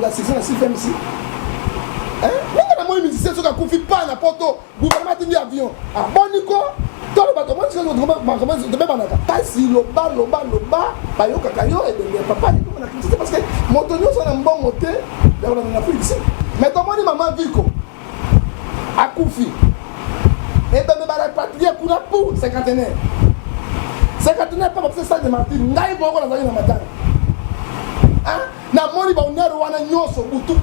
la section de CFMC. Moi, je me disais que je ne confie pas n'importe où. Le gouvernement a dit avion. Ah, bon, Nico, dans le bateau, moi, je suis pas si le bas, Bayo, Kakayo, et le papa, parce que mon tonneau, c'est un bon moteur, on a pris ici. Mais comment dit maman Vico à Koufi? Et bien, je vais partir pour 50 ans. 50 ans, pas parce que ça de Martine, n'a pas encore dans matin. Na moni ba unero wana nyoso butu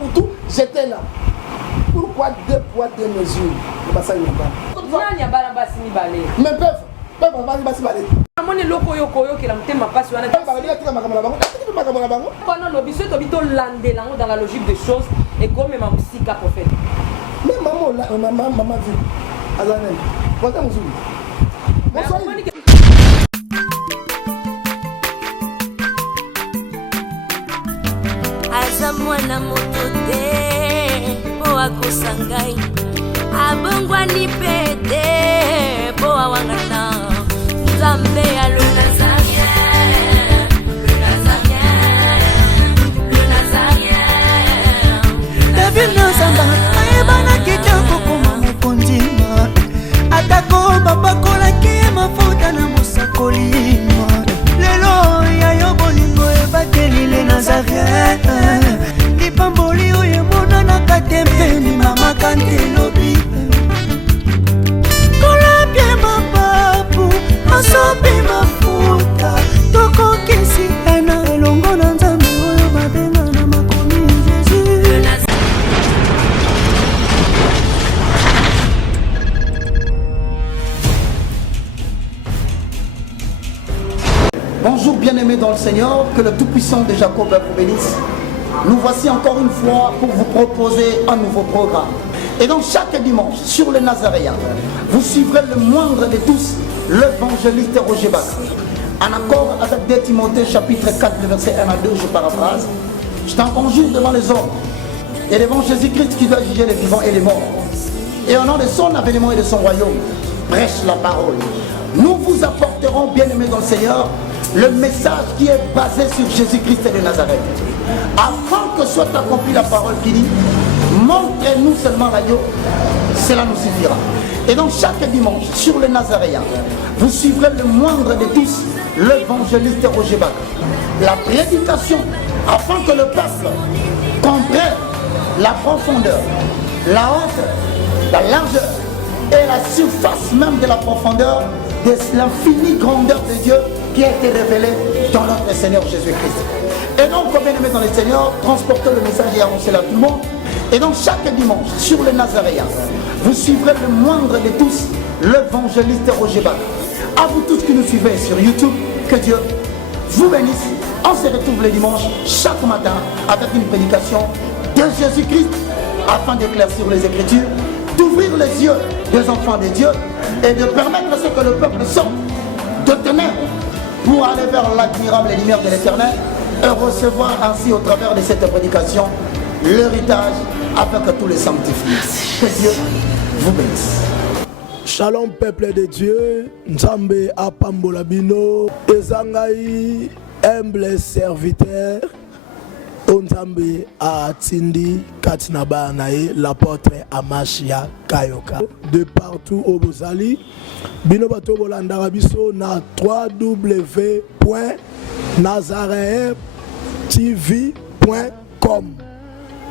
j'étais là. Pourquoi 2 poids 2 mesures? Ba ça yamba. Nani abala basi ni balé. Mais peuvent basi balé. Moni loko yoko yo kila mtema pasi wana. Ba balé tika makamala bango. Tika makamala bango. Pendant le biso to bito landé lango dans la logique des choses et comme ma musique a prophète. Mais maman vu. Azanel. Pourquoi vous bonsoir. Mwana moto te po akosangai abongwa ni pete po awangata Nzambe ya le Nazarien David Nzamba ayebana kitoko koma mokondima atako babakolaki mafuta na mosakolima lelo ya yo bolingo ebateli le Nazarien Pamboli oye mona na katempeni mama kantelobi Kola pie mapapu masopi mafuta Toko kisi ena elongo na Nzambe oyo babenga na makomi Jésus Bonjour bien-aimés dans le Seigneur, que le Tout-Puissant de Jacob vous bénisse. Nous voici encore une fois pour vous proposer un nouveau programme. Et donc chaque dimanche, sur le Nazaréen, vous suivrez le moindre de tous, l'évangéliste Roger Bach. En accord avec 2 Timothée chapitre 4, verset 1 à 2, je paraphrase. Je t'en conjure devant les hommes et devant Jésus-Christ qui doit juger les vivants et les morts. Et au nom de son avènement et de son royaume, prêche la parole. Nous vous apporterons, bien-aimés dans le Seigneur, le message qui est basé sur Jésus-Christ de Nazareth. Afin que soit accomplie la parole qui dit montrez-nous seulement l'agneau, cela nous suffira. Et donc chaque dimanche sur le Nazaréen, vous suivrez le moindre de tous, l'évangéliste Roger Bach. La prédication afin que le peuple comprenne la profondeur, la hauteur, la largeur et la surface même de la profondeur de l'infinie grandeur de Dieu qui a été révélée dans notre Seigneur Jésus-Christ. Et donc, comme bien aimé dans le Seigneur, transportez le message et annoncez-le à tout le monde. Et donc, chaque dimanche, sur le Nazaréen, vous suivrez le moindre de tous, l'évangéliste Roger Bach. À vous tous qui nous suivez sur YouTube, que Dieu vous bénisse. On se retrouve le dimanche, chaque matin, avec une prédication de Jésus-Christ, afin d'éclaircir les Écritures, d'ouvrir les yeux des enfants de Dieu et de permettre à ce que le peuple sorte de ténèbres pour aller vers l'admirable lumière de l'Éternel et recevoir ainsi au travers de cette prédication l'héritage afin que tous les sanctifient. Que Dieu vous bénisse. Shalom peuple de Dieu, Nzambe apambola bino, ezangai humble serviteur, Nzambe atindi katinaba nae l'apôtre Amashia Kayoka. De partout au Bozali, bino bato bolanda biso na www.nazareentv.com.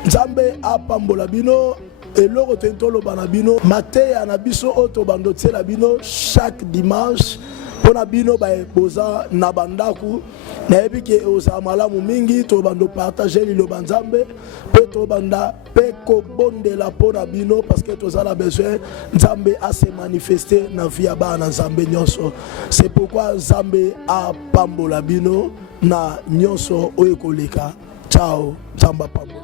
Nzambe apambola bino. Et le retentolo banabino, maté anabiso auto bandote labino chaque dimanche. Ponabino ba boza nabandaku na ebike oza malamu mingi to bando partager lilo banzambe pe to banda pe ko bondela ponabino parce que to zala besoin nzambe a se manifester na via ba na nzambe nyonso. C'est pourquoi nzambe a pambola bino na nyonso oyekoleka. Ciao, nzamba pambola.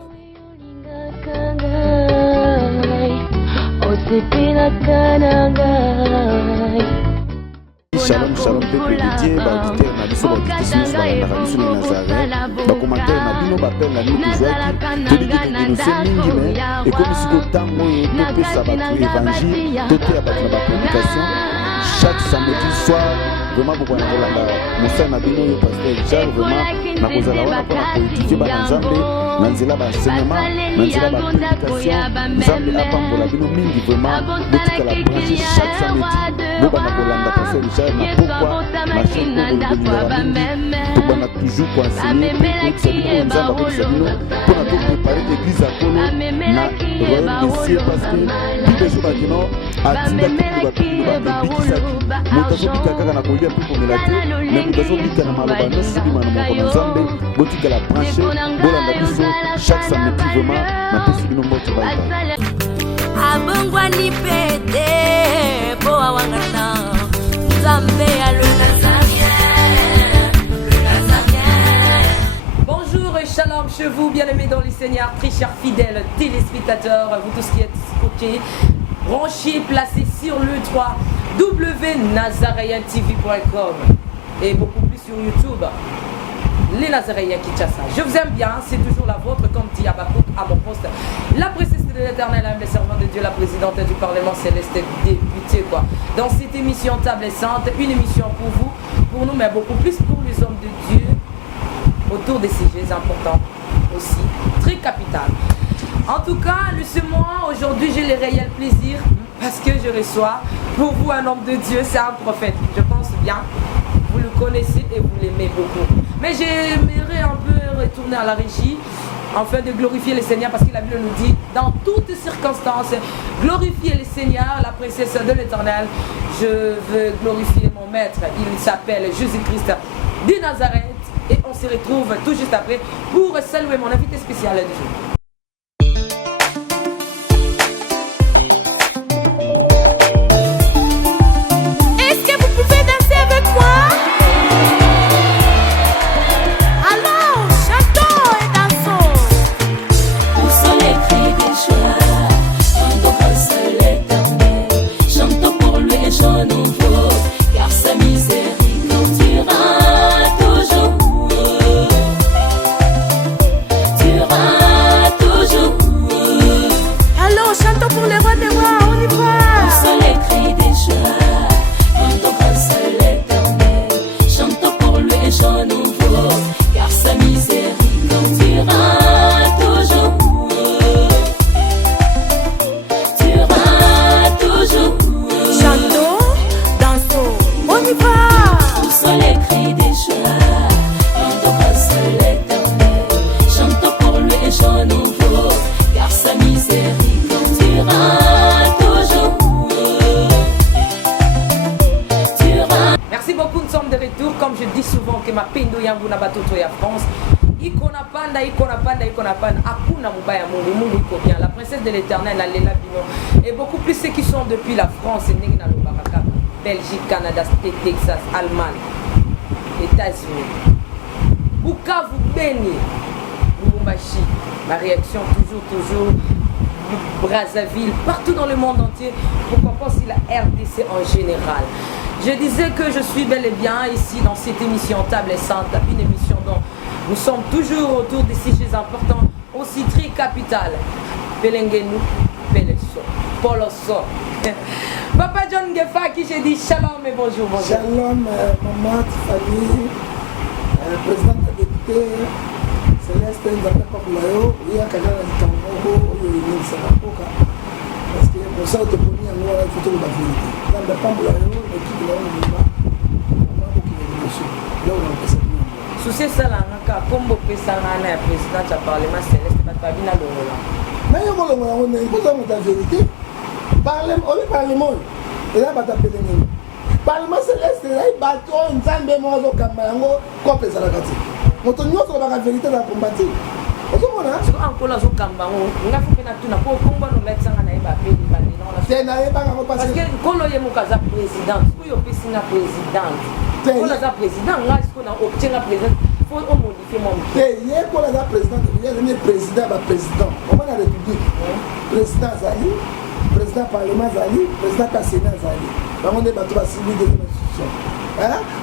Shalom, shalom, peuple de Dieu, auditeur, Nabiso, auditrice, Nabiso, Nazareth, commentaire, Nabino, Bapel, Nabino, Touzaki, et comme si le temps, tout sabat, évangile, tout est abattu dans la prédication, chaque samedi soir, vraiment, pour qu'on ait la Moussa Nabino, pasteur Richard, vraiment, na kozala wana pona koétudier banzambe na nzela baenseignement na nzela baprédication nzambe apambola bino mingi vraiment botikala branche chaque samedi bobanda kolanda pasteur richard na pokwa na chaîne oyo bolingaka mingi tobanda toujours koenseigner koyebisa bino oyo nzambe akolisa bino mpona toprépare église ya kolo na royaume de cieux parce que bible ezobaki no atindaki liloba mpe liloba ebikisaki moto azobika kaka na kolia mpe komela te me moto azobika na maloba nyonso bima na moko na nzambe botikala branche bolanda biso chaque samedi vraiment napesi bino mbote baibai abongwani pete po awangana nzambe ya le nazarien. Bonjour et shalom chez vous, bien-aimés dans les Seigneurs, très chers fidèles téléspectateurs, vous tous qui êtes scotchés, branchés, placés sur le 3 www.nazareantv.com et beaucoup plus sur YouTube. Les Nazaréens Kinshasa. Je vous aime bien, c'est toujours la vôtre, comme dit Abakouk à mon poste. La princesse de l'éternel, la servante de Dieu, la présidente du Parlement céleste, députée, quoi. Dans cette émission Table Sainte, une émission pour vous, pour nous, mais beaucoup plus pour les hommes de Dieu, autour des sujets importants aussi, très capital. En tout cas, ce mois, aujourd'hui, j'ai le réel plaisir parce que je reçois pour vous un homme de Dieu, c'est un prophète, je pense bien. Vous le connaissez et vous l'aimez beaucoup. Mais j'aimerais un peu retourner à la régie afin de glorifier le Seigneur parce que la Bible nous dit, dans toutes circonstances, glorifier le Seigneur, la princesse de l'Éternel. Je veux glorifier mon maître. Il s'appelle Jésus-Christ de Nazareth. Et on se retrouve tout juste après pour saluer mon invité spécial du jour. La princesse de l'éternel, et beaucoup plus ceux qui sont depuis la France, Belgique, Canada, Texas, Allemagne, États-Unis, Bukavu, Beni, Lubumbashi, ma réaction toujours, Brazzaville, partout dans le monde entier, pourquoi pas aussi la RDC en général. Je disais que je suis bel et bien ici dans cette émission Table Sainte, une émission dont nous sommes toujours autour des sujets importants, aussi très capital. Pelengenu, Peleso, Poloso. Papa John Gefa qui j'ai dit shalom et bonjour. Shalom, maman, famille, président de la députée, Céleste, Nzapé Papulayo, il y a quelqu'un qui est en Congo, il y a une Sarapoka. Parce que pour ça, tu peux venir à la photo de la vérité. Dans le Papulayo, l'équipe de la Oumba, on a beaucoup de monsieur. Là, on a fait ça. Sous ces salangaka, comme vous pouvez sanger un président du Parlement céleste, pas de bien à l'Ola. Mais il y a la vérité. Parlement, il y a pas de Pelengenu. Parlement céleste, il y a un bateau, une femme de Mozo Kambayango, comme les Alagati. Mon ton nom, c'est la vérité de la combattre. Parce que quand on est président, président parlement Zali, président Sénat Zali. On est battu à civil de l'institution.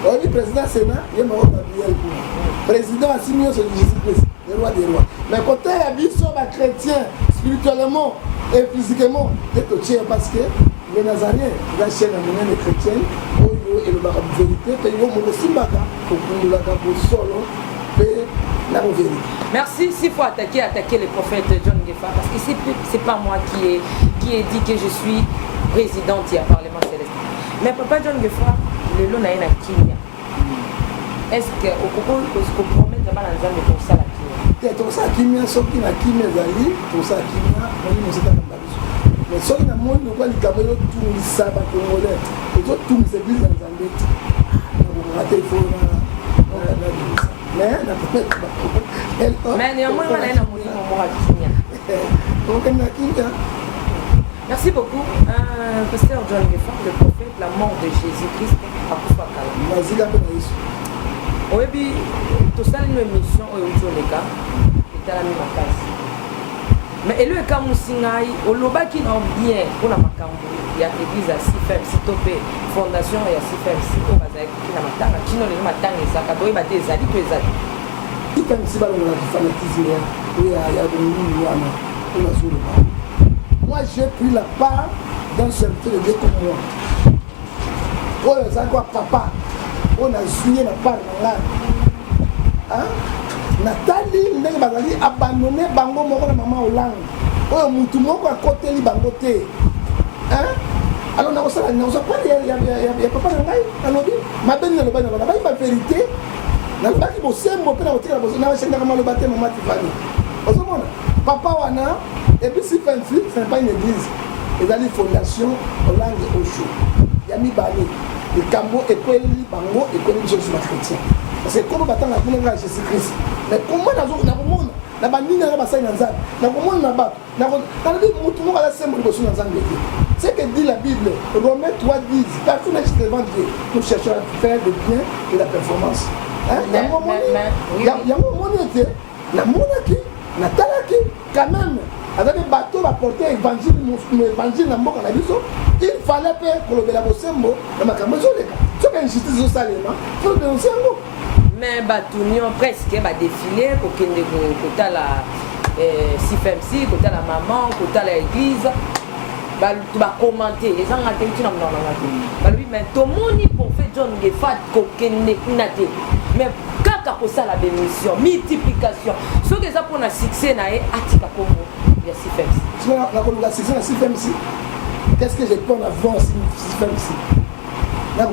On dit président Sénat, il y a un président à 6 millions sur Jésus-Christ, le roi des rois. Mais quand il y a des chrétiens, spirituellement et physiquement, c'est au tien parce que les Nazaréens, la chaîne à mener les chrétiens, et le vérité, et ils vont aussi pour nous la pour solo, Merci. S'il faut attaquer les prophètes John Ngefa, parce que c'est pas moi qui ai dit que je suis présidente du Parlement céleste. Mais papa John Ngefa, le lot n'a rien à Kenya. Est-ce que au promet vraiment la zone de tout ça la Kenya? Tout ça Kenya, ce qui n'a Kenya Zali, tout ça Kenya, on est dans la mais ce qui n'a moins de quoi les caméras tout le sabbat congolais, et tout c'est plus dans Zambie. On a téléphone. Mais néanmoins, on a merci beaucoup. Pasteur John Ngefa, le prophète, la mort de Jésus-Christ à Koufakala. Oui, puis tout ça, une émission au Yoneka, était la même place. Mais le cas Moussingaï, au Loba qui n'a bien pour la Macambo, il y a l'église à Sifem, Sitopé, Fondation et à Sifem, Sito, Bazaï, qui n'a pas de qui n'a pas de ça, qui a des zadis, tous les zadis. Sifem, si pas le fanatisme, il y a des gens. Moi, j'ai pris la part d'un serviteur de Dieu comme moi. Oh, c'est quoi, papa? On a joué la part de là. Nathalie ndenge bazali abandonné bango moko na maman Hollande oyo mutu moko akoteli bango te alors na kosala na kosala ya papa na ngai alobi mabeni na loba na bana ba vérité na baki bosembo pe na kotika bosembo na chenga kama loba te mama Tifani ozomona papa wana et puis si fancy ce n'est pas une église ezali fondation Hollande Osho ya mibale le Cambo ekweli bango ekweli biso sur la chrétien. Parce que comme battant la boule de Jésus-Christ, mais comment na komona na bandinga na basai na nzambe na komona na bato na dit mutu moko ala sembo liboso na nzambe te. C'est que dit la Bible, Romains 3:10, partout na devant Dieu, nous cherchons à faire le bien et la performance. Yango moni ete na monaki na talaki quand même avec bateau va porter évangile na mboka na biso, il fallait faire kolobela bosembo na makambo ezoleka. Ce que injustice osalema, faut dénoncer yango. Mais batunion presque va défiler pour qu'il ne côté la CFMC, côté la maman, côté la église, tu vas commenter les gens ont été dans lui mais tout le monde pour faire John Ngefa kokende kunate mais kaka ko ça la bénédiction multiplication ce que ça pour na succès na atika comme ya CFMC tu vois la succès na CFMC qu'est-ce que j'ai peur avant CFMC mais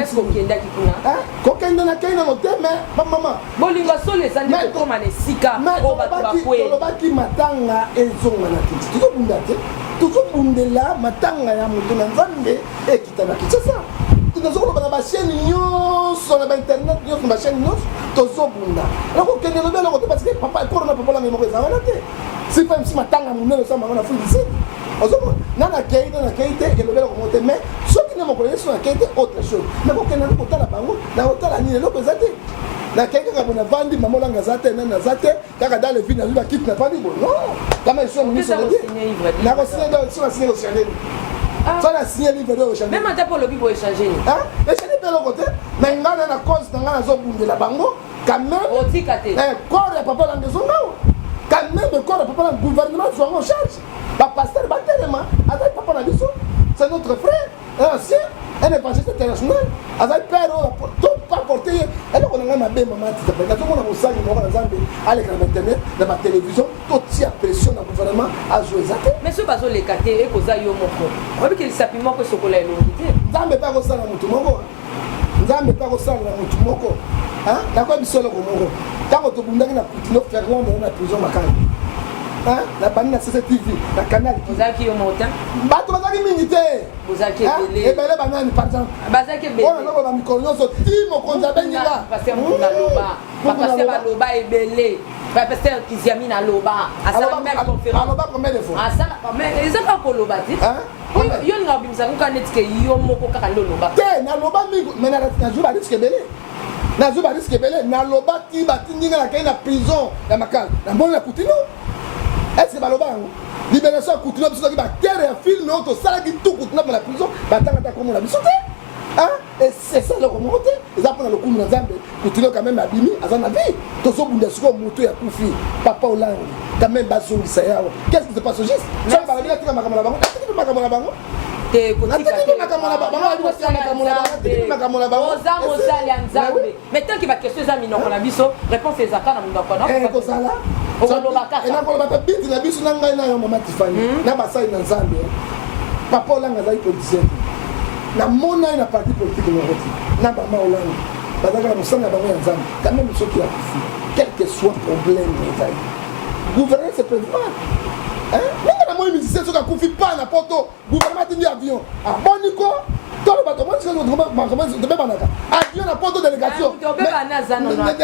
est-ce qu'on kenda kikuna kokenda na kaina no te mais maman bolinga sole sandi ko mane sika o ba kwe lobaki matanga ezonga na kiti tuko bunda te tuko bundela matanga ya mutu na nzambe ekita na kiti ça tunazokola bana ba chaîne nyonso na internet nyonso ba chaîne nyonso tozo bunda na kokenda no bela ko parce que papa corona papa la mémoire za wana te si pas si matanga munene ça mangona fundi si ozomo nana keite elobela ko mote mais soki ne mokolo yesu na keite autre chose mais kokenda ko tala bango na otala ni lelo pesate na keite ka bona vandi mamola ngazate na zate kaka dans le vie na lui quitte na pas bon non kama ils sont mis sur le na ko signer sur la signer au changer ça la signer livre de changer même ata pour le bibo échanger échanger pe le côté mais ngana na cause ngana zo bundela bango quand même otikate corps ya papa la maison quand même le corps de papa le gouvernement soit en charge pas pasteur batelema avec papa na biso c'est notre frère un ancien un évangéliste international avec père tout pas porter elle on a ma belle maman tu t'appelles tout le monde a ça il m'a nzambe avec la internet dans la télévision tout tient pression dans le gouvernement à jouer ça mais ce bazo les katé et koza yo moko obi que le sapiment que sokola elongité nzambe pas ko sala mutu moko nzambe pas ko sala mutu moko na kwa bisolo ko moko tango to bundaki na Poutine Ferland na prison makani la bande na CCTV na canal ozaki yo mota bato bazaki mingi te ozaki belé ebele banani par exemple bazaki belé on a ba mikolo nyonso timo konza benga pasteur na loba pasteur ba loba ebele pasteur Kiziami na loba asala même conférence aloba combien de fois asala mais ils ont pas ko loba ti yo nga bimisa ko kanetike yo moko kaka ndo loba te na loba mingi mais na jour ba risque belé na jour ba risque belé na loba ti batinga na kai na prison ya makala na mbona kutino est-ce que baloba libération couture biso ki ba terre ya film auto sala ki tout couture dans la prison ba tanga ta comme la biso te et c'est ça le remonté ils apprennent le coup dans Zambie couture quand même abimi azana vie to so bunda siko moto ya kufi papa Hollande quand même bazo misaya qu'est-ce qui se passe juste ça ba la tika makamala bango tika makamala bango te oza mosali ya nzambe mais tant que bakestion eza minoko na biso réponse ezaka na minoko okoloba kaka nakoloba biti na biso na ngai na yo mama Tiffany na basali na nzambe papa olanga azali politicien namona ye na parti politique moko ti na bama olanga bazalaka na mosala na bango ya nzambe quand même soki ya kufi quel que soit problème ezali gouverner c'est prévoir ndenge na moi musicien soki akufi pa na poto gouvernement atindi avion aboni ko tolo bato tobebanaka avion na poto délégation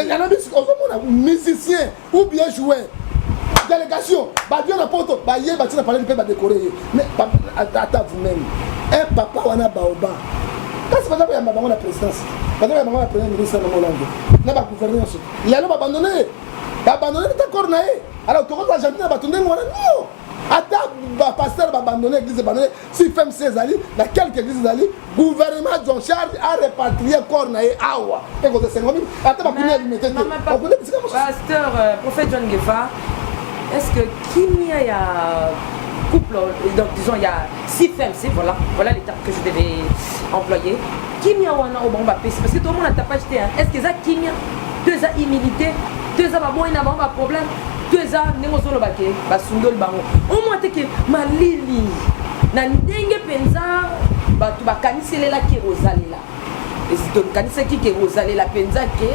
yana bisi ozomona musicien ou bien joueur délégation bavion na poto baye batina palais mpe badécoré ye mais ata vous-même un papa wana baoba kasi baza koyamba bango na présidence baza koyamba bango na premier ministre na molande na bagouverneur nyonso lelo babandone ta corps na ye alors tokoza jardin na bato ndenge wana no ata bapasteur babandone église abandone si FMC ezali na quelque église ezali gouvernement John Charles a répatrié corps na ye awa ekoza 5 000 ata bakuni alimete te pasteur prophète John Ngefa est-ce que kimia ya couple donc disons il y a 6 FMC voilà les termes que je devais employer kimia wana au bon bapesi parce que tout le monde a tapage est-ce que ça kimia deux a humilité deux a baboy na ba problème deux a ndenge zolobake basundoli bango au moins te que malili na ndenge penza batu bakaniselela ki rosalela kanisa ki ke rosalela penza ke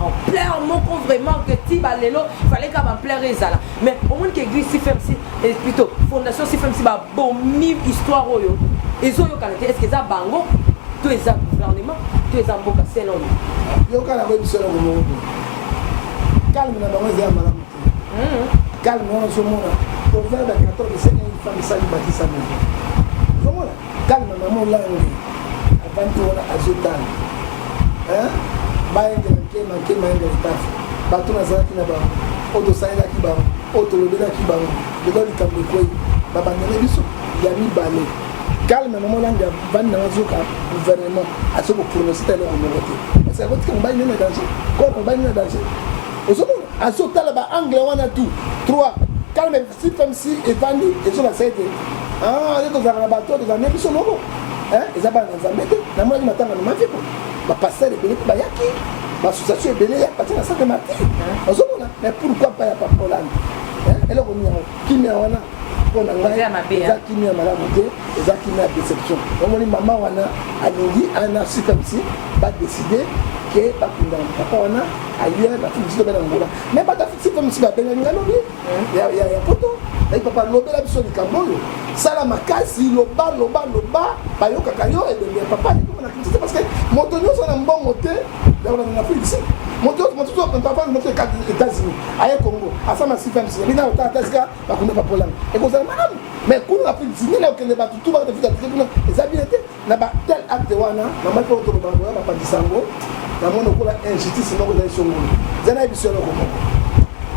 en plein moko vraiment que ti balelo fallait qu'à plein ezala mais au moins que église CFMC et plutôt fondation CFMC ba bomi histoire oyo ezoyo kanete est-ce que ça bango to eza gouvernement to eza mboka selon yo kala ko bisolo ko mo calme na bango ya malamu calme na so mona pour faire la 14 c'est une femme ça bâtisse ça maison so mona calme na mo la ngi avant to na azotan bayenge ke mayenge staff bato nazalaki na bango oyo tosalelaki bango oyo tolobelaki bango lelo likambo ekweyi babandane biso ya mibale calme na molanga ya bandi na bazoka gouvernement aso koprononce ta eloko moko te parce que akotika mobali nene danger kor mobali nene danger ozomona azotala baanglais wana tu 3 calme CFMC evandi ezolasa ete ye tozalaka na bato tozala biso moko eza bana na nzambe te namonaki matanga na maviko bapasteur ebele mpe bayaki bassociation ebele ya batia na sante martir ozomona mais pourquoi pas ya papolande eloko niyango kimia wana mpo na ngai eza kimia malamu te eza kimia ya déception omoni mama wana alingi ana CFMC badécide ke bakunda papa wana aye bafiksi tobela ngola mais batafiksi CFMC babengani nga lobi ya poto ai papa lobela biso likambo oyo sala makasi loba bayokaka yo ebembe ya papa likomona kristo parce que moto nyonso na mbongo te na Afrique ici moto papa moto États-Unis aye Congo asama CFMC bina otata sika bakunda papolanga ekozala malamu mais kuna na Afrique ici nela okende bato tu bakafika kuna eza bien te na ba tel acte wana mama to to bango ya papa disango na mono kola injustice moko za isongolo zana ebiso loko moko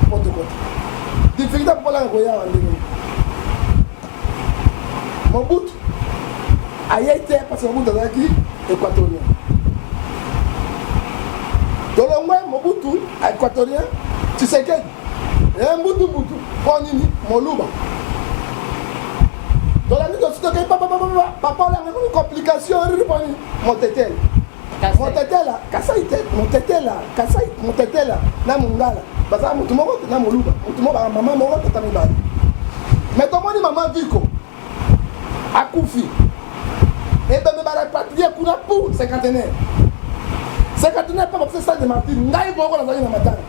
moto kote difficulté papolanga koya wandenge Mobutu aye te parce que Mobutu azalaki équatorien tolongwe Mobutu équatorien Tshisekedi mbutu mpo nini moluba tolandi tositokai papa olanga nini complication riponi motetela na mungala bazala mutu moko na moluba mutu moko mama moko tata mibali mais tomoni mama viko akufi ebembe barepatrie kuna pour cinquantenaire pa bapesa stade de martyr ngai moko nazali na matanga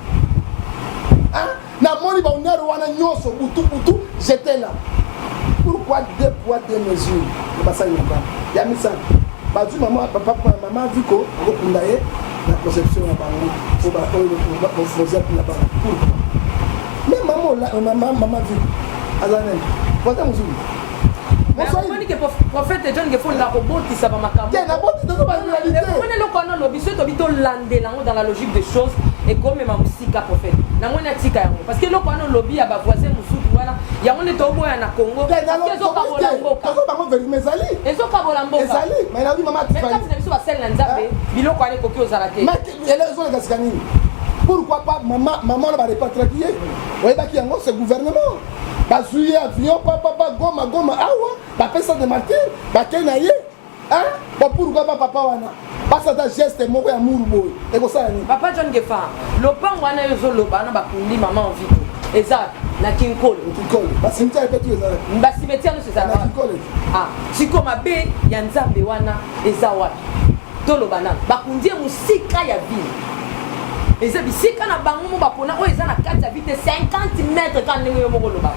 namoni baunero wana nyonso butu j'étais là pourquoi 2 poids 2 mesures na basali na bango ya misala bazwi mama viko akokunda ye na conception na bango po bafosep na bango pourquoi mais mama viko azala nene vote mozulu moni ke prophète John Ngefa na robotisa ba makambo moni loko wana lobi so to bito landela ngo dans la logique des choses et comme ma musika prophète na moni atika yango parce que loko wana lobi ya ba voisin musuku wana yango ne to boya na Congo ezo kabola mboka ezo bango veri mezali ezo kabola mboka ezali mais na wi mama mais quand na biso ba sel na nzambe biloko wana koki ozala te mais ezo les gaskani pourquoi pas maman na ba repatrier oyebaki yango c'est gouvernement bazwi avion papa goma awa bapesa de martir bakei na ye pourquoi papa wana basata geste moko ya muru boye ekosala nini papa John Gefa lopango wana ezoloba na bakundi mama en vie eza na kinkolo basimetiare mpe tu ezala basimetiare nyonso ezala siko mabe ya nzambe wana eza wapi toloba nano bakundi ye mosika ya ville eza bisika na bango mo bapona oyo eza na kati ya vite 50 mètres ka ndenge yo moko loba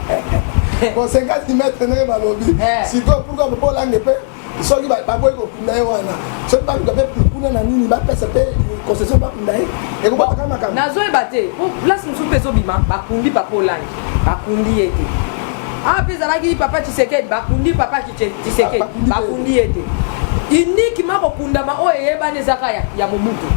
bon 50 mètres ndenge balobi sikoyo pourquoi bobolange mpe soki baboyi kokunda ye wana soki baluka mpe kuna na nini bapesa mpe concession bakunda ye ekobaka makambo nazoyeba te place mosusu mpe ezobima bakundi papa olangi bakundi ye te mpe ezalaki papa Tshisekedi bakundi papa Tshisekedi bakundi ye te uniquement kokundama oyo eyebani ezaka ya mobutu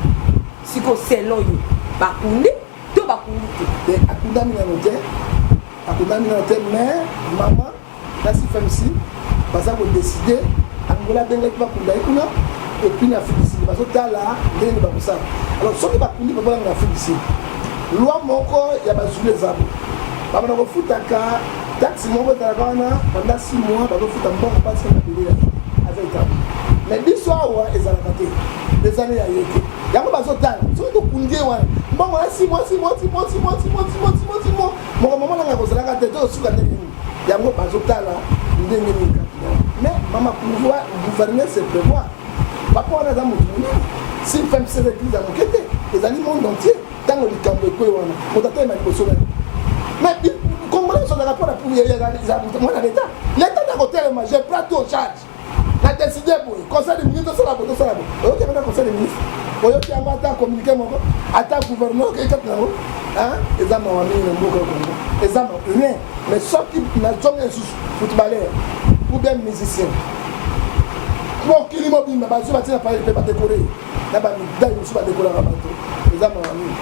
siko selo yo bakundi to bakundi te akundami nano te mais mama nasi femsi baza kodeside angola abengaki bakunda ye kuna epuis na afrique du sud bazotala ndenge bakosala alors soki bakundi babolanga na afrique du sud loi moko ya bazulu ezabo babana kofutaka taxe moko ezalaka wana pendant 6 mois bazofuta mbongo mpasi na belela aza etabu mais biso awa ezalaka te ezane ya ye te yango bazotala soki tokundi ye wana mbongo na 6 mois moko mama nanga kozalaka te tosuka ndenge nini yango bazotala ndenge nini mais mama pouvoir gouverner c'est prévoir papa wana aza motu monene si femme se église ya moke te ezali monde entier ntango likambo ekwe wana moto atelema liboso wana mais congolais ozalaka mpona mwana leta leta na kotelema je prends tout en charge na décide boye conseil de ministre tosala boye oyoki yango na conseil de ministre oyoki yango ata communiqué moko ata gouverneur ekati nango eza mawa mingi na mboka ya Congo eza rien mais soki na zongo esusu footballeur ou bien musicien mokili mobimba bazwi batie na paye mpe badekore na bamidai mosusu badekoraka bato eza mawa mingi.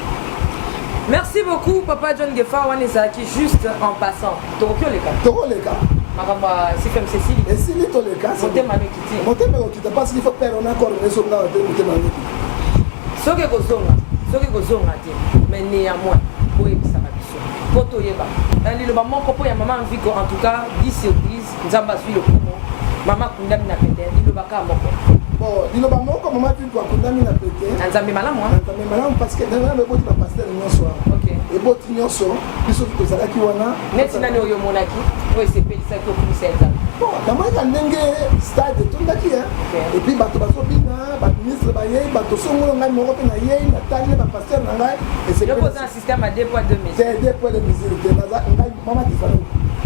Merci beaucoup papa John Gefa wana ezalaki juste en passant tokoleka makambo sifem Cécile esili toleka motema ekita parce qu'il faut perdre on encore une songa te motema ekita soki kozonga te mais néanmoins boyebisaka biso po toyeba liloba moko mpo ya mama Mviko en tout cas 10 sur 10 nzambe azwi lokumu mama akundami na pete lilobaka moko bon liloba moko mama Mviko akundami na pete na nzambe malamu parce que nzambe eboti bapasteur nyonso eboti nyonso biso tozalaki wana neti nani oyo omonaki oyo esepelisaki okumisa nzambe bon namonaka ndenge stade etondaki epuis bato bazobina baministre bayei bato songolo ngai moko mpe nayei natali bapasteur na ngai esepoza na système ya 2 poids 2 mesures 2 poids 2 mesures te ngai mama tifani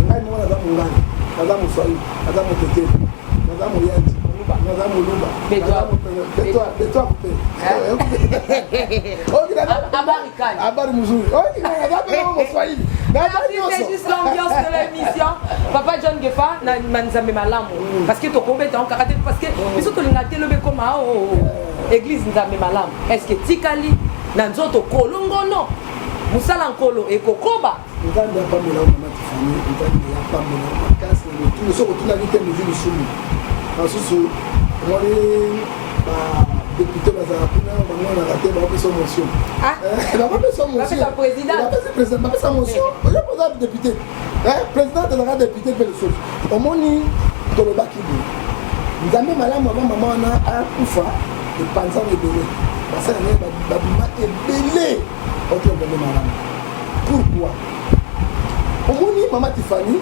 ngai moko naza mongani naza moswahili naza moteteli naza moyandi naza moluba betwa kupe habari mzuri moswahili c'est juste l'ambiance de l'émission papa John Gefa na nzambe malamu parce que tokobeta kaka te parce que biso tolinga te lobe koma église nzambe malamu est-ce que tikali na nzoto kolongono musala nkolo ekokoba nzambe apambola mama tifani nzambe apambola makasi na motu soko tunaki te mizi lisumu basusu omoni badepute bazala kuna bangonaka te bapesa motion bapesa motion oyo poza député président ezalaka député mpe lisusu omoni tolobaki boye nzambe malamu ava mama wana akufa epanza ebele basala naye babima ebele otoebele malamu pourquoi omoni mama tifani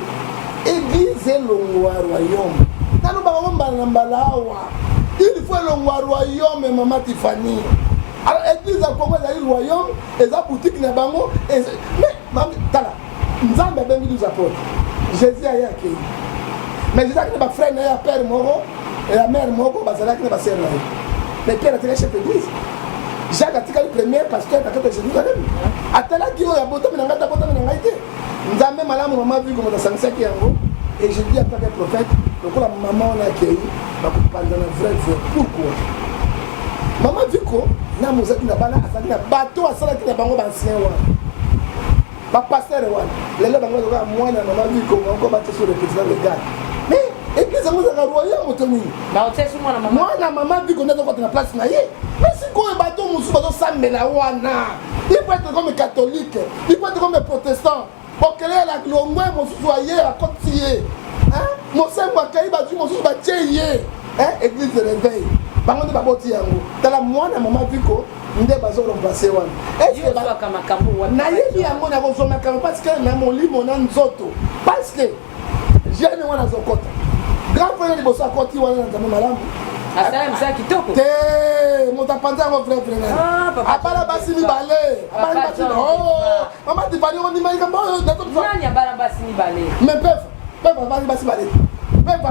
église elongwa royaume nalobaka ngo mbala na mbala awa il faut elongwa royaume mama tifani alors église ya kongo ezali royaume eza boutique na bango mais tala nzambe abengi 12 apôtres jésus aye akei mais jésus akei na bafrère na ye ya père moko ya mère moko bazalaki na basere na ye mais pierre atikali chef église jacques atikali premier pasteur na kati ya jérusalem atalaki oyo abotami na ngai tabotami na ngai te nzambe malamu mama Viko moto asangisaki yango et je dis en tant que prophète lokola mama wana akei bakopanda na vrai pourquoi mama Viko na mozaki na bana azalaki na bato asalaki na bango bancien wana bapasteur wana lelo bango ezaka mwana mama Viko bango batie sur le président légal mais église yango ezalaka royaume to nini mwana mama Viko nde azokota na place na ye mais sikoyo bato mosusu bazosambela wana il peut être comme catholique il peut être comme protestant bokelela longwe mosusu aye akoti ye mosembo akai bazwi mosusu batie ye église de réveil bango nde baboti yango tala mwana mama viko nde bazoremplace wana nayebi yango nakozwa makambo parce que na molimo na nzoto parce que jeune wana azokota grand frère liboso akoti wana na nzambe malamu asala msala kitoko te moto apanza yango vrai abala basi mibale abala basi mama tifani ondimaki kambo nani abala basi mibale mais pefa abali basi mibale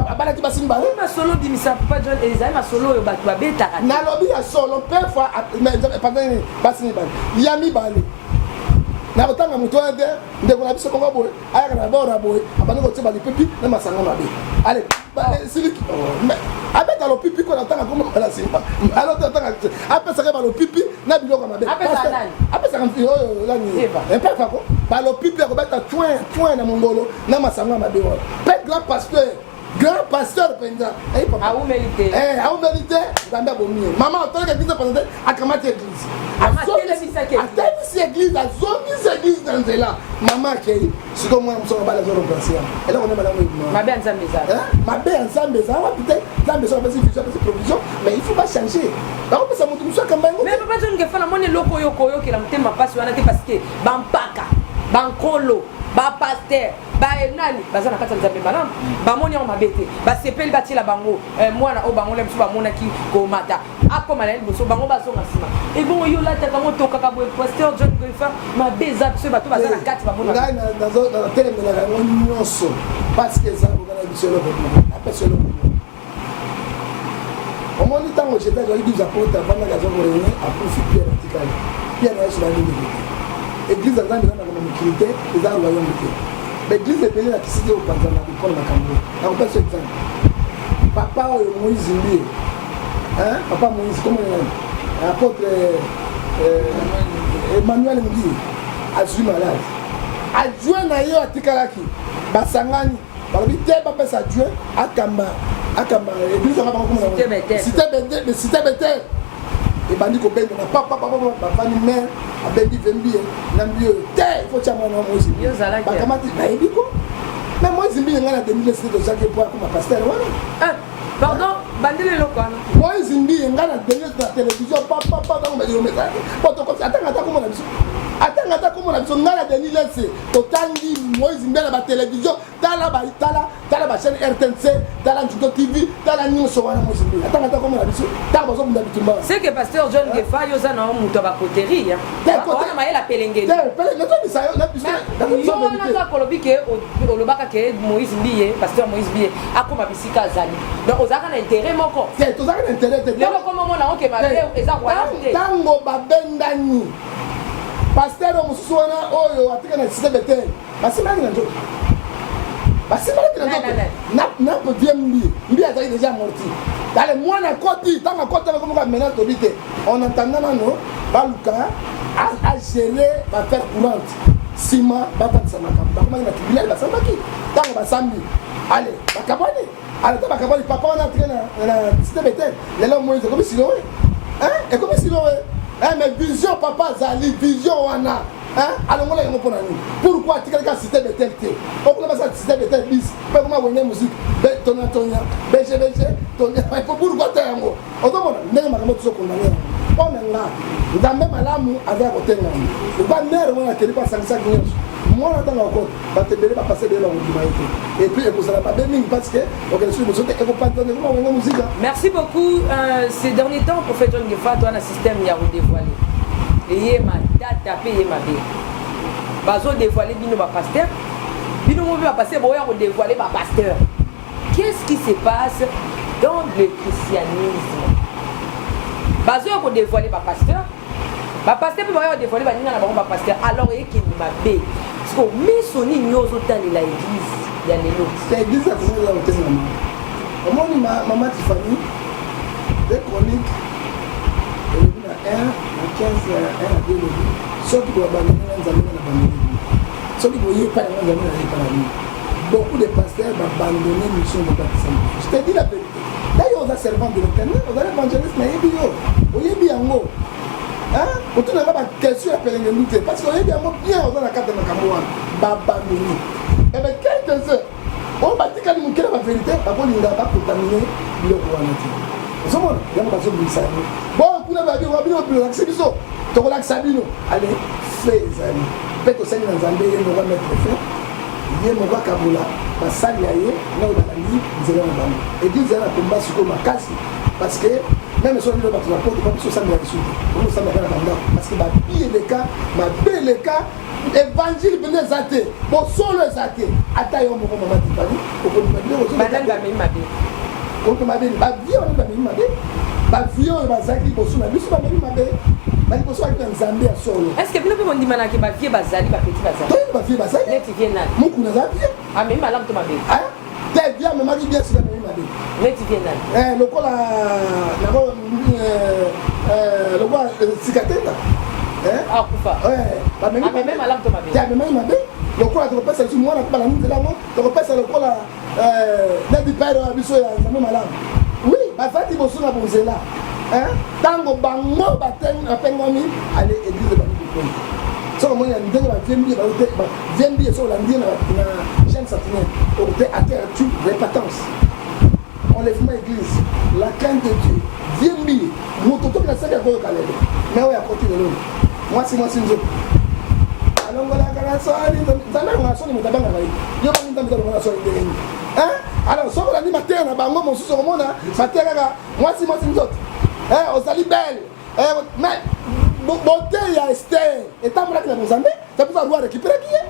abalaki basi mibale masolo dimisa papa John ezali masolo oyo bato babetaka nalobi ya solo pefa epandani basi mibale ya mibale na kotanga moto wana te ndeko na biso kongo boye ayaka na bora boye abandi kotia balipipi na masanga mabe ale siliki abeta lopipi ko natanga komamala nsima alotanga apesaka balopipi na biloko mabe apesaka oyo lani epefako balopipi akobeta twin na mongolo na masanga mabe wana pe grand pasteur penza aumeli te nzambe abomie mama atoleka église penza te akamati église atelemisi église azongisi église na nzela mama akei sikoyo mwana moso mabala azoremplace yango eloko nde malamu mabe ya nzambe ezala mabe ya nzambe ezala wapi te nzambe so apesi vision apesi provision mais il faut bachanger bakopesa moto mosu akamba yango mais papa John Ngefa namoni eloko oyo koyokela motema mpasi wana te parce que bampaka bankolo bapaster nani baza na kati ya nzambe malamu bamoni yango mabe te basepeli batiela bango mwana oyo bango biso bamonaki komata akoma na ye liboso bango bazonga nsima ebongo yo lataka ngo tokaka boye pasteur John Ngefa mabe eza biso bato baza na kati ngai natelemelaka yango nyonso parce que eza kokana biso eloko apesi eloko omoni ntango jeta ezali biso apota vandaka aza koreune akufi pierre atikali pierre na yesu baningi église nzambe eza nakoma mokili te eza royaume te baeglise ebele na kisi te opanza na bikolo makambo nakopesa exemple papa oyo moïse mbie papa moïse komonenani apôtre emmanuel mbie azwi malade adjoint na ye atikalaki basangani balobi te bapesa adjoint akamba église anga bango cité betel ebandi kobenga na papa bafani mare abendi vembie na mbie oyo te ifo tia mwana wa moïse bakamati nayebi ko mais moïse mbie ngai na 2007 tozaki po akoma paster wana pardon bandele eloko wana moïse mbie ngai na télévision papa tango bakilometraki po tokoti atanga ata komona biso ngai na 2007 totangi moïse mbie na batélévision tala bachaîne RTNC tala Njuto TV tala nyonso wana moïse mbie atanga ata komona biso ntango bazobunda bitumba c'est que pasteur John Ngefa yoza na moto bakoterie wana mayela pelengeli yo wana kaka kolobi ke olobaka ke moïse mbie pasteur moïse mbie akoma bisika azali donc ozalaka na intérêt moko tozalaka na intérêt te lelo komomona oke mabe eza royaume te ntango babendani pasteur mosusu wana oyo atika na système betel basimbalaki na nzoto napo vie mbi azali déjà morti ale mwana koti ntango akotana komoka menace tobi te on entanda nano baluka agérer bafaire courante nsima babatisa makambo bakomaki na tribunal basambaki ntango basambi ale bakabwani ale to bakabwani papa wana atika na système betel lelo moïse ekomi silowe ekomi silowe mais vision papa azali vision wana alongola yango mpona nini pourquoi atikalika cité de tel te okuna basa cité de tel bis mpe koma wenge musique tonya bgbg pourquoi te yango ozomona ndenge makambo tozokondane yango mpona nga nzambe malamu azala kotenga yango oba nere wana akeli po asangisaki nyonso mwana ntango akota bato ebele bapase ebele bakondima ye te et puis ekozala mabe mingi parce que okende soki moso te ekopantane koma wenge musique. Merci beaucoup. Ces derniers temps prophète John Ngefa toa na système ya redévoilé eyema data mpe eyema be bazodévoile bino bapasteur bino mo mpe bapasteur boya kodévoile bapasteur. Qu'est-ce qui se passe dans le christianisme? Bazoya kodévoile bapasteur mpe boya kodévoile baninga na bango bapasteur alors eyekende mabe siko miso nini yo ozotalela église ya lelo église akoza kotengama omoni mama Tiffany de chronique elobi na 1 na 15 na 1 na 2 elobi soki boabandone na nzambe na bandone soki boyepa yango nzambe na yepa na bino beaucoup de pasteurs babandone mission de baptisme. Je te dis la vérité d'ailleurs oza servant de l'éternel oza l'évangéliste nayebi yo oyebi yango otuna nga baquestion ya pelenge ndu te parce que oyebi yango bien oza na kati ya makambo wana babamini. Et bien, quelques-uns, on va dire qu'il y a la vérité, par contre, il n'y a pas contaminé le Kouanati. Vous savez, il y a un peu de ça. Bon, vous avez vu, vous avez vu, tu as Sabino. Allez, fais les amis. Peut-être que c'est dans Zambie, il va mettre le feu. Il y a un peu Kaboula, ma salle, il y a un peu de et puis, il y a un combat sur ma casse. Parce que, même si on est dans la porte, on peut se sentir parce que ma vie est le cas, ma belle le cas, évangile venez zaté, bon solo zaté, attaque au moment de Tiffany, au point de vue, madame va même m'abbé. Au point de vue, ma vie, on va même m'abbé, ma vie, on va zaki, bon solo, mais c'est pas même m'abbé, mais il faut soit un Zambie à solo. Est-ce que vous pouvez me dire que ma vie bazali, ma petite bazali? Toi, ma vie bazali. Net vient là. Mon coup n'a pas bien. Ah, mais madame, tu m'abbé. Hein? T'es bien, mais ma vie bien, c'est la même m'abbé. Net vient là. Le col le roi Sikatenda. Ah, Koufa. Ouais. Ah, mais même madame, tu m'abbé. Tu as même m'abbé. Le col a trouvé ça sur moi, on a pas la mine de la mort. Tu repères ça le col à Nadi Père à Bissot et la même madame. Oui, ma fête, il va se poser là. Tango bango baten apengami allez église de Bani. So moi il y a une dingue VMB sur la ndienne na chaîne satinée au à terre tu répétence. On lève ma église la crainte de Dieu. VMB mon toto qui a ça ko kalé. Mais ouais à côté de l'homme. Moi c'est nous. Alors voilà kana so ali zana nga so ni mutabanga ngai. Yo ba ndambi da ngona so ndenge. Alors so la ni matin na bango mon sous mona matin kaka moi c'est nous. Ozali belle. Mais beauté ya Esther. Et tant que la Mozambique, ça peut avoir récupérer qui est.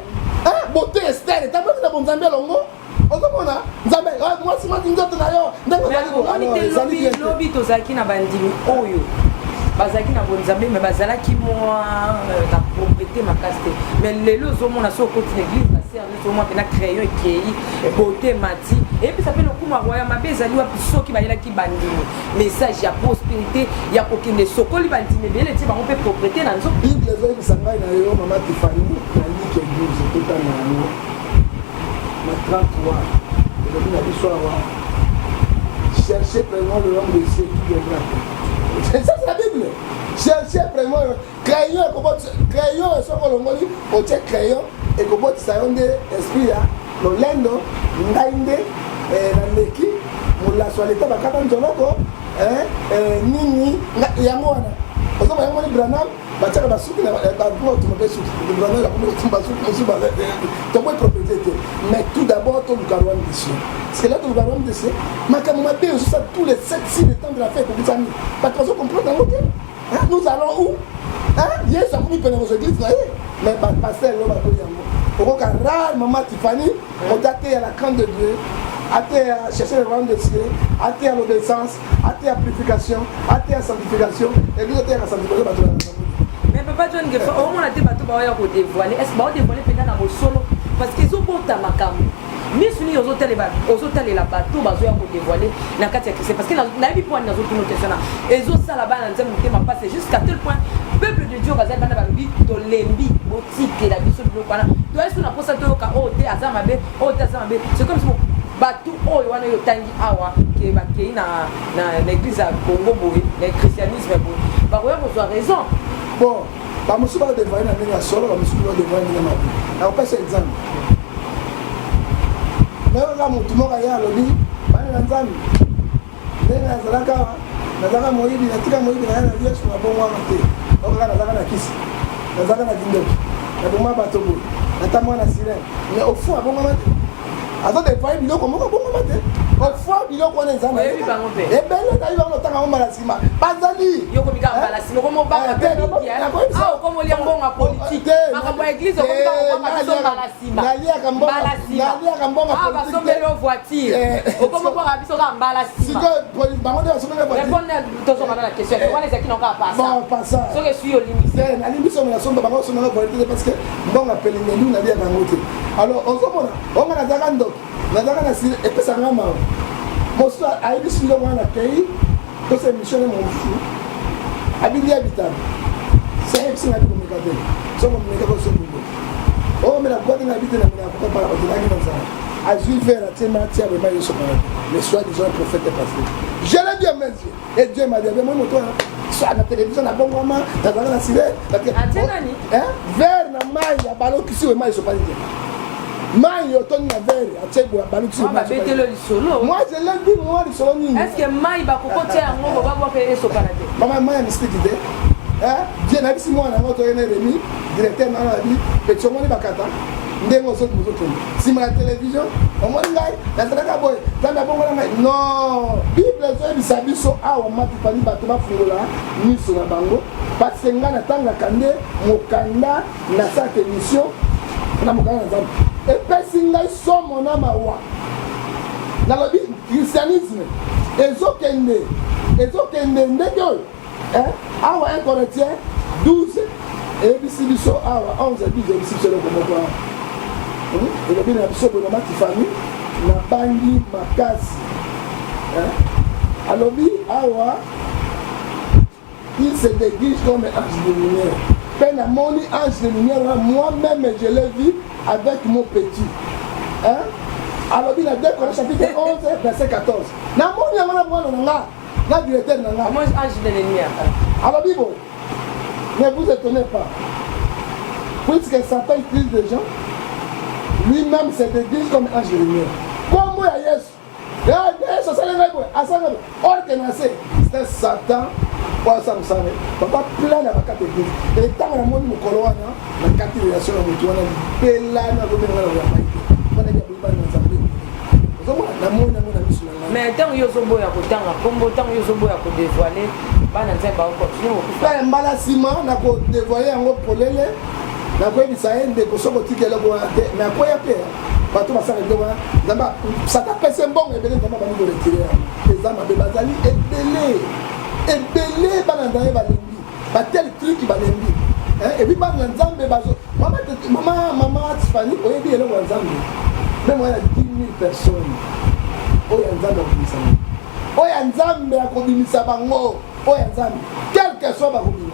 Beauté Esther. Et tant que la Mozambique longo. Ozomona Nzambe. Moi si moi ndoto na yo. Ndeko zali. Mais lobby tozaki na bandimi oyo. Bazaki na Nzambe mais bazalaki moi na propriété makasté. Mais lelo zomona so côté l'église na service au moins na crayon et qui beauté mati. Et puis ça fait le coup ma royaume ma bezali wa piso ki bayela ki bandimi. Message ya prospérité ya kokende sokoli bandimi bele ti ba on peut propriété na nzo. Bible zo bisangai na yo mama Tiffany na like église tout na yo. Ma 33. Et le na biso wa. Cherchez vraiment le nom de Dieu qui viendra. C'est ça c'est la Bible. Cherchez vraiment crayon et so ko longoli o che crayon et ko bot sa yonde esprit ya lo lendo ngainde na leki mula swaleta bakata njoloko nini yango wana ozo ba yango ni branam bataka basuki na ba ko to mbe suki de branam la ko to basuki musu ba to boy propriété mais tout d'abord to lukarwan dessus parce que là to lukarwan dessus makamu mabe on ça tous les 7 le temps de la fête pour les amis parce qu'on comprend dans l'hôtel nous allons où hier ça comme peine aux églises mais pasteur là ba ko yango oko ka rare maman Tiffany on date à la crainte de Dieu athée à chercher le royaume de Dieu, athée à l'obéissance, athée à purification, athée à sanctification, et puis athée à la sanctification. Mais papa John, au moins la débat tout va y dévoiler. Est-ce que va dévoiler peut-être dans vos solo parce qu'ils ont beau tamakam. Mais si aux hôtels et la bateau bazo ya ko dévoiler na kati ya Christ parce que na bi point na zo tout question na ezo sala ba na nzembo tema passer jusqu'à tel point peuple de Dieu bazali bana ba bi to lembi botike la biso de bana to est na posa to ka o te azama be c'est comme si bateau oyo wana yo tangi awa ke bakei na l'église à Congo boy le christianisme boy ba ko ya raison bon ba musu ba dévoiler na ndenge solo ba musu ba dévoiler na mabi na pas cet exemple mais là mon tout le monde a lobby bana nzambi ndenge nazalaka nazaka moyibi natika moyibi na yana Yesu na bongo mate okaka nazaka na kisi nazaka na kindoki na bongo bato boy natamwa na sirène mais au fond bongo mate azo dévoiler biloko moko bongo mate au fond biloko wana nzambi et belle tayi bango tanga mo malasima bazali yoko bika malasima ko mo banga pe ah ko mo lia mbonga politique makambo ya église ko bika ko malasima nalia kambonga ah ba sombelo voiture ko mo kwa biso ka malasima siko bango de sombelo voiture répondre to so la question ko les qui n'ont pas passé bon pas ça so que suis au limite na limite na somba bango sombelo voiture parce que mbonga pele ndu nalia bango te alors ozomona onga na zaka ndo na zaka na si epesa ngama mosu ayebi silo wana kei to se mission mon fou abili habitant c'est si na communicateur so communicateur so bugo oh mais la boîte na habite na mina ko para ko dinaki na ça azul vers la tema tia be ma yeso para les soi-disant prophètes passé je l'ai bien mes yeux et Dieu m'a dit moi moto soit na télévision na bongo ma ta zaka na sile nani vers na mai ya balokisi we mai sopali te mai yo toni na verre atego ya balokisi we mai bete le solo moi je l'ai dit moi le solo ni est-ce que mai ba kokote yango ba ba ke sopana te mama mai ni stick de bien na bisi moi na moto ene remi directeur na la bi petit moni bakata ndengo so muzo to sima la télévision o moni ngai na taka boy tanda bongo na ngai non bible zo bisa biso awa mati pani bato ba fungola miso na bango parce que ngana tanga kande mokanda na sa émission na mokanda na zambe et pesi ngai somo na mawa na lobi christianisme ezokende ndenge oyo awa 1 Corinthiens 12 ebisi biso awa 11 ebisi biso loko moko awa elobi na biso bono mati famille na bangi makasi alobi awa il se dégage comme ange de lumière pe na moni ange de lumière moi-même je l'ai vu avec mon petit alobi na 2 Corinthiens chapitre 11 verset 14 na moni yango na mwana na nga na directeur na nga moi ange de lumière alobi bon ne vous étonnez pas puisque Satan utilise des gens lui-même se dégage comme ange de lumière comme ya Yesu Yesu asalanga boye asanga orkenase c'est Satan oyo asamusane papa plein na bakati église etanga na moni mokolo wana na kati relation na motu wana libela na kobenga na yamai wana ya boyeba na nzambe ozomona na moni yango na miso na ngai mais ntango yo ozoboya kotanga kombo ntango yo ozoboya kodévoile bana nzambe bakokontinue kokufa mbala nsima na kodévoile yango polele nakoyebisa ye ndeko soki otika eloko wana te mais akoya mpe bato basala eloko wana nzambe sata pese mbongo ebele nzambe bani koretire yango eza mabe bazali ebele bana nzambe balembi batele truki balembi epi bana na nzambe mama tifani oyebi eloko ya nzambe meme wana 10 000 personnes oyo ya nzambe akobimisa bango oyo ya nzambe akobimisa bango oyo ya nzambe quelque soit bakobima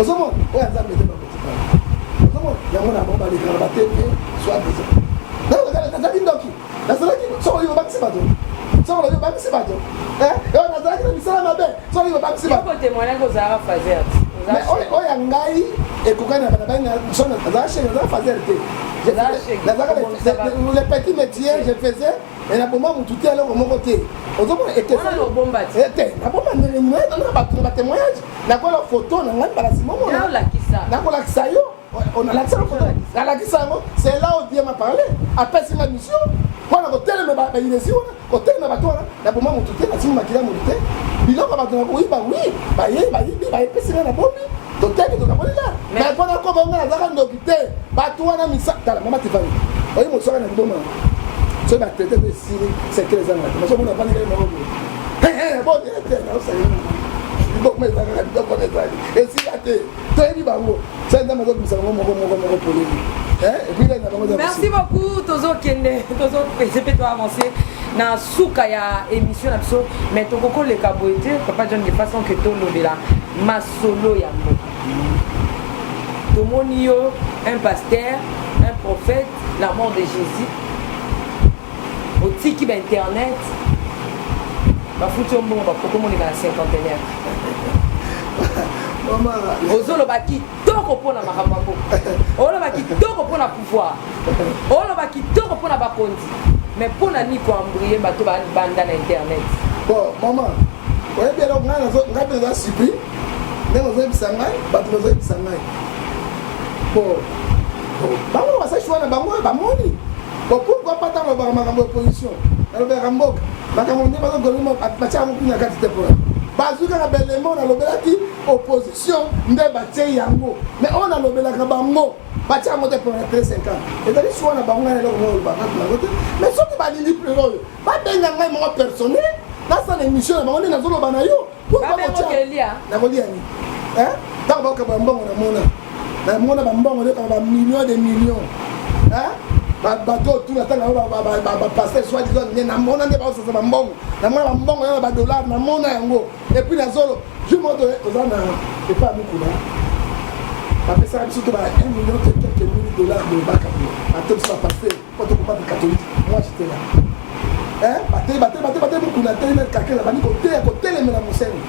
ozomona oyo ya nzambe te bakotikala yango na bango balekaka bateke soit besoin nazalaki ndoki nazalaki soko oyo babakisi bato soko oyo babakisi bato nazalaki na misala mabe soko oyo babakisi bato mais oyo ya ngai ekokani na bana bangi nazala chene nazala fazer te le petit métier je faisais et na bomba mutu te eloko moko te ozomona ete nabomba na bato na batémoignage nakola photo na ngai mbala simomona nakolakisa yo nalakisa yango c'est là où Dieu m'a parlé apesi nga mission mpona kotelema bainesi wana kotelema bato wana na bomba mutu te nasimi makila mutu te biloko bato nakoyiba wi bayibi bayepesi nga na bombi toteki tokabolela mais mpona koba nga nazaka ndoki te bato wana misa tala mama tifani oyi mosoka na liboma so batraité de siri secret ezanga te masomona vanikali moko bote naosali liboma ezangaka biloko wana ezali esila te toyebi bango sa nzambe azobimisa bango moko poleli merci beaucoup tozokende tozopese mpe toavancer na suka ya émission na biso mais tokokoleka boye te papa john de façon ke tolobela masolo ya mboka tomoni yo un pasteur un prophète la mort de Jésus otiki bainternet bafuti yo mbongo bakokomoneka na cinquantenaire ozoloba kitoko mpona makambo ya mboka oloba kitoko mpona pouvoir oloba kitoko mpona bakonzi mais mpona ni koambrie bato banda na internet bon mama oyebi eloko ngai mpe naza surpris ndenge ozoyebisa ngai bato bazoyebisa ngai bango basasi wana bango bamoni pourquoi pas ntango lobaka makambo ya opposition nalobelaka mboka makambo nde bazogolima batiaka mokuni na kati te mpona bazwi kaka belemo nalobelaki opposition nde batie yango mais oyo nalobelaka bango batia yango te mpona 35 ans ezali swa na bango ngai na eloko moko olobakati nango te mais soki balingi pleur oyo babenga ngai moko personnel nasala émission na bango nde nazoloba na yo nakolia ni ntango bakokaba mbongo namona bambongo nde kaka bamillion de million bato otuna ntango bapaster soit disant namona nde baosasa bambongo namona bambongo yana badollar namona yango epuis nazolo jour moko toza na epa ya mokula bapesaka biso to ba 1 million te quelques mille dollars de bakapo ate biso bapaster po tokopapi catholique moi j'étais là bateli mokuna telemi kakela bandi kotelemela mosene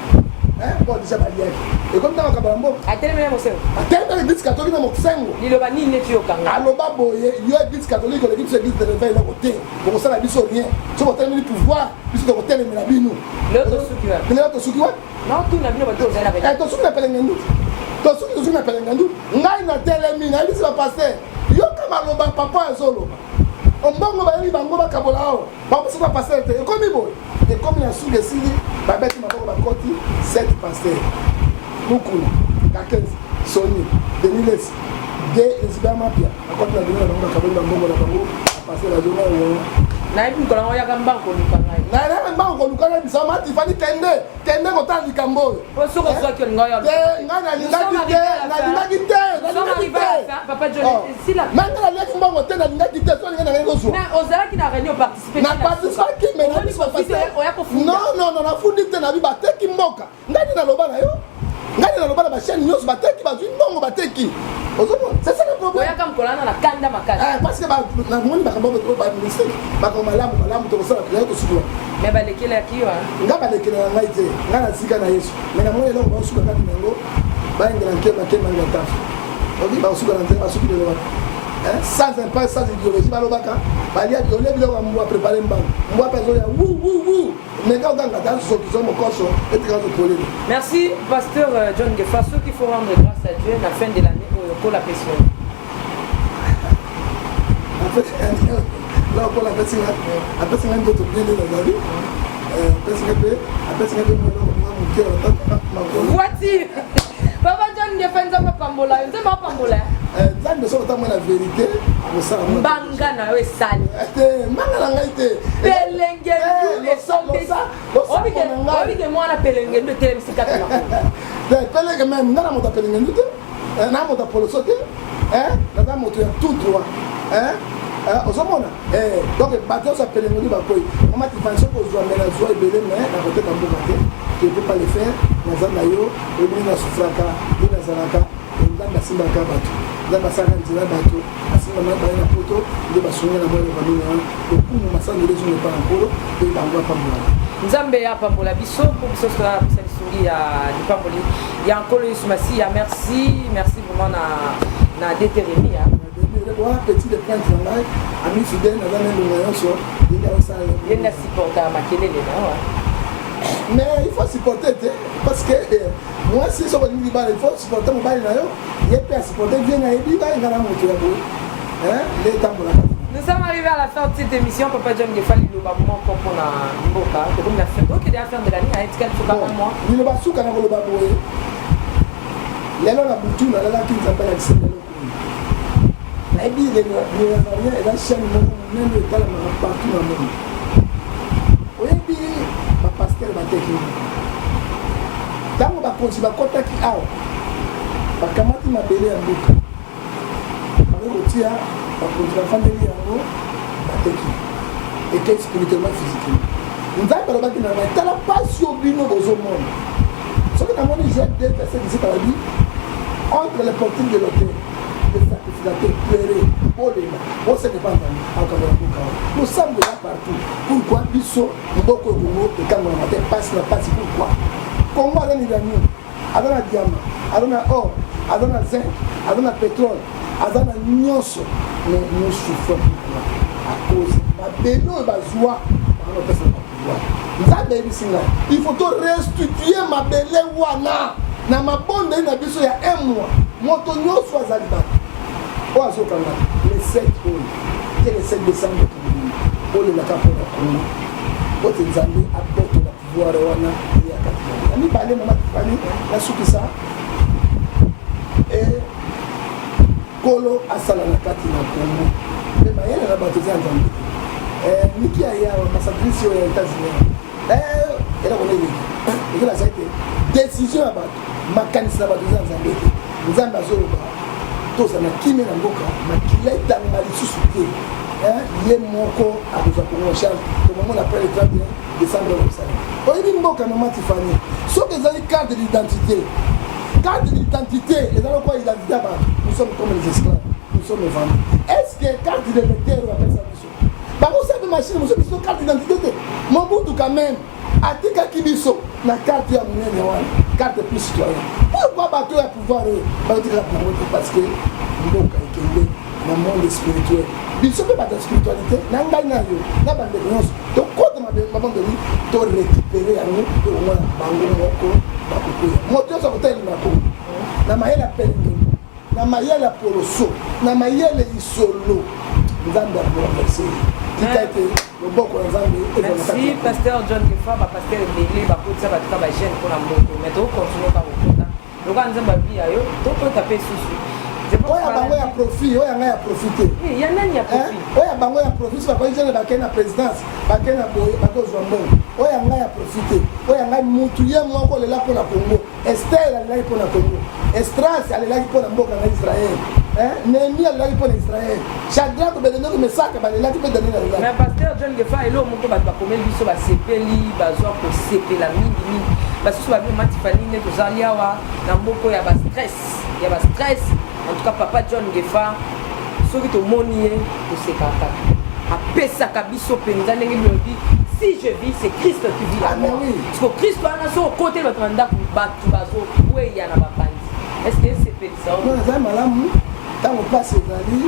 bon déjà baliaki ekomi ntango kabala mboka atelemele mosengo atenda l'église catholique na mosengo liloba nini neti yokanga aloba boye yo église catholique oleki biso église de réveil eloko te bokosala biso rien so botelemeli pouvoir biso tokotelemela bino lelo tosuki wapi lelo tosuki wapi non tuna bino bato ozali na pele tosuki na pelengendu tosuki na pelengendu ngai na telemi nayebisi bapaster yoka maloba papa azoloba ombongo bayeli bango bakabola awa bapesa bapaster te ekomi boye ekomi na suki esili babeti maboko bakoti 7 paster mukuna kakenzi soni deniles de ezibia mapia akoti na bino na bango bakaboli bambongo na bango apaster azonga yo nayebi mokolo yango oyaka mbango koluka ngai nayaka mbango koluka na bisa matifani kende kotala likambo oyo po soki ozwaki olinga oyo ngai nalingaki te papa John sila nanga naliaki mbango te nalingaki te so alinga nangai kozwa ozalaki na réunion participer na participaki me non nafundi te nabi bateki mboka ngai nde naloba na yo ngai nde naloba na bachaine nyonso bateki bazwi mbongo bateki ozomona c'est ça le problème oyaka mokolana na kanda makasi parce que namoni bakambo baministère makambo malamu tokosala yayo tosukiwa me balekelaki yo nga balekelaka ngai te ngai na sika na yesu me namoni eloko baosuka kati na yango bayengela nkemanga tafu oki baosuka na nzela basuki lelo wana sans impasse sans idéologie balobaka balia olie biloko ya mbu aprépare mbango mbu ape azoya wu menga okanga ta sokiso mokoso etika topolele. Merci pasteur John Gefa, ceux qui font rendre grâce à Dieu la fin de l'année pour la pression. Là pour la pression apesi nga ndoto bien de nazali apesi nga pe voiture papa John Gefa nzamba pambola nzamba pambola nzambe soki otamwe na vérité akosala mbanga na yo esali mbanga na ngai te pelengeuobike mwana pelengendu etelemisi kati na pelenge meme nga na moto ya pelengendu te na moto ya poloso te naza moto ya tout droit ozomona donc bato nyonso ya pelengendu bakoyi mama tifani soki ozwa me nazwa ebele me nakoteka mboka te tu peux pas le faire naza na yo ebili nasufraka nde nazalaka nzambe asimbaka bato nzambe asalaka nzela bato asimbama baye na poto nde basunga na mwana banini wana okumu masano lezo nepa na nkolo mpe bango apambolaka nzambe apambola biso mpo biso tola napesa lisungi ya lipamboli ya nkolo yesu masiya merci vraiment na déteremi wana petit de prince na ngai ami fidèle naza na elonga nyonso yende aosala ye na supporta makelele na wa mais il faut supporter parce que moi si soki olingi libala il faut supporter mobali na yo ye mpe asupporte vie na yebi bayenga na moto ya boye nde etambolaka. Nous sommes arrivés à la fin de cette émission. Papa John Gefa liloba moko mpona mboka tokomi na fin oke ya fin de l'année ayetikali soka un mois liloba suka na koloba boye lelo na butu nalalaki nzambe alakisi lelo kuni nayebi rien eza chaine moko monene etalamaka partout na monde oyebi bapaster bateki ntango bakonzi bakotaki awa bakamati mabele ya mboka bakoki kotia bakonzi bafandeli yango bateki ekei spirituellement physiquement nzambe alobaki na ngai tala pasi yo bino bozomona soki namoni joi 2 verset 17 alobi entre les portines de l'autel les sacrificateurs pleurer olela osene panzani akabola mboka nous sommes déjà partout pourquoi biso mboka okongo ekangolama te pasi na pasi pourquoi kongo aza na uranium aza na diamant aza na or aza na zinc aza na pétrole aza na nyonso mais nous souffrons pourquoi à cause mabele oyo bazwa bakanopesa na pouvoir nzambe ayebisi ngai il faut to restituer mabele wana na mabondeli na biso ya 1 mois moto nyonso azali bato oyo azokanga le 7 oyo te le 7 décembre olelaka mpona kongo ote nzambe abotola pouvoir wana ya kati na mibale mama tifani nasukisa kolo asala na kati na kongo mpe mayele na bato eza nzambe te miki ayawa masakrisi oyo ya états-unis eloko neleki ekolasa ete décision ya bato makanisi na bato eza nzambe te nzambe azoloba tozala na kimia na mboka makila etanga lisusu te ye moko akozwa kongo charge tomomona après le 31 décembre kosala oyebi mboka mama tifani soki ezali carte d'identité ezali kwa identité ya bato nous sommes comme les esclaves nous sommes vendus est-ce que carte de lecteur bapesa biso bakosape machine mosusu biso carte d'identité te mobutu quand même atikaki biso na carte ya monene wana carte plus citoyen. Pourquoi bateau à pouvoir parce que mboka ekende na monde spirituel. Biso pe bateau spiritualité na ngai na yo na bande nyonso. Donc quand on m'a demandé de récupérer yango to mona bango moko bakukuya. Moto so kotel na ko. Na mayela pelenge. Na mayela poroso. Na mayela isolo. Nzambe a remercié. Merci, pasteur John Gefa, pasteur Ndele, bakotisa bato ka ba jeune pour la mboko. Mais to continuer par okota. Loka nzamba bia yo, to ko taper susu. Oya bango ya profit, oya nga ya profiter. Il y a nani ya profit. Oya bango ya profit, ba ko jeune ba kena présidence, ba kena boye, ba ko zwa mbongo. Oya nga ya profiter. Oya nga mutu ye moko lela pour la Congo. Esther alela pour la Congo. Estras alela pour la mboka na Israël. Néhémie alela pour Israël. Shadrach Abednego Mesaka balela pour donner la. Mais pasteur John Gefa elo moko ba komeli biso ba sepeli, ba zwa ko sepela mingi. Ba susu ba bi matifani ne to zaliawa na mboko ya ba stress. Ya ba stress. En tout cas, papa John Gefa, ce qui est monié pour ses caca. A Pesaka biso penza ndenge lobi. Si je vis, c'est Christ qui vit en moi. Parce que Christ a son côté votre mandat pour battre bazo ouais ya na bapandi. Est-ce que c'est ça? Non, ça malamu. Tant on passe ezali,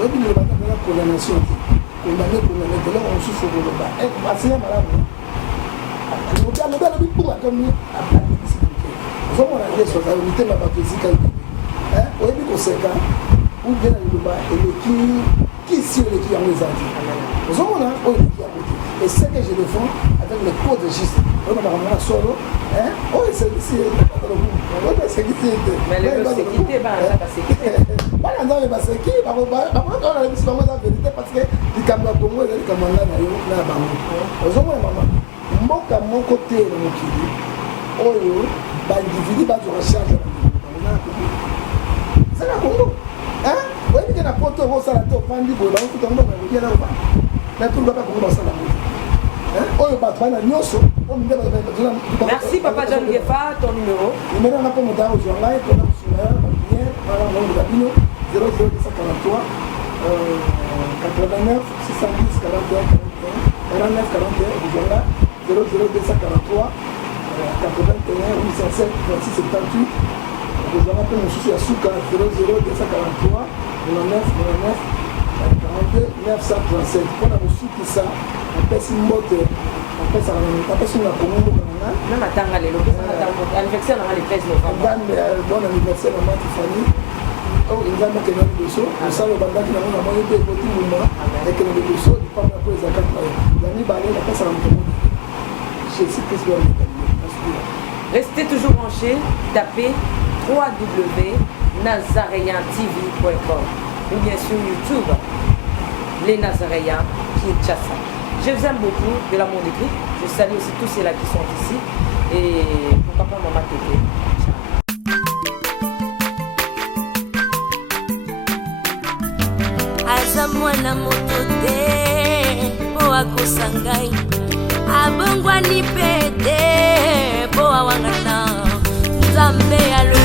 on dit le bata de la condamnation. Condamné de là on souffre de là. Et c'est malamu. Le gars le pour comme a planifié. Vous on a dit sur la unité ma baptisée. Oui, mais conséquent, ou bien le bas et le qui sur le qui en les a dit. Nous avons un qui a côté. Et ce que je le fais avec le code de justice. On va avoir solo. Oh, c'est ici. Mais le sécurité, ça va sécurité. Voilà, dans les bases qui va on a la vérité parce que les camarades Congo et les camarades na bango. Nous avons maman. Mboka mon côté le mokili. Oyo, ba individu ba recharge. C'est la Congo. Hein? Oui, il y a un poteau, on s'en a tout, on dit, on va tout en bas, on vient là-bas. Mais tout le monde va commencer à la maison. Hein? On va pas la nyoso. Merci, papa John Gefa, ton numéro. Numéro, on a pas mon temps aujourd'hui, on a sur la bien, on a mon gabino, 00243, 89, 610, 41, 41, 49, 41, aujourd'hui, 00243, 81, 807, 26, 78. Je vous rappelle mon souci à Souka 00 243 99 99 42 937. Pour la souci ça, on passe une moto, on passe une commune. Même à Tangalé, l'anniversaire dans les 13 novembre. Bon anniversaire à ma Tiffany. Oh, il va mettre un dossier. On sait le bandit qui n'a pas moyen de voter au moment. Et que le dossier, il parle après les accords. L'année balai, la passe à l'entreprise. Je sais que c'est restez toujours branchés, tapez www.nazareantv.com ou bien sur YouTube, les Nazaréens Kinshasa. Je vous aime beaucoup de l'amour de Christ. Je salue aussi tous ceux-là qui sont ici. Et pourquoi pas Maman Tété. Aza mwana moto te po akosa ngai abongwani pe te po awangana Nzambe alo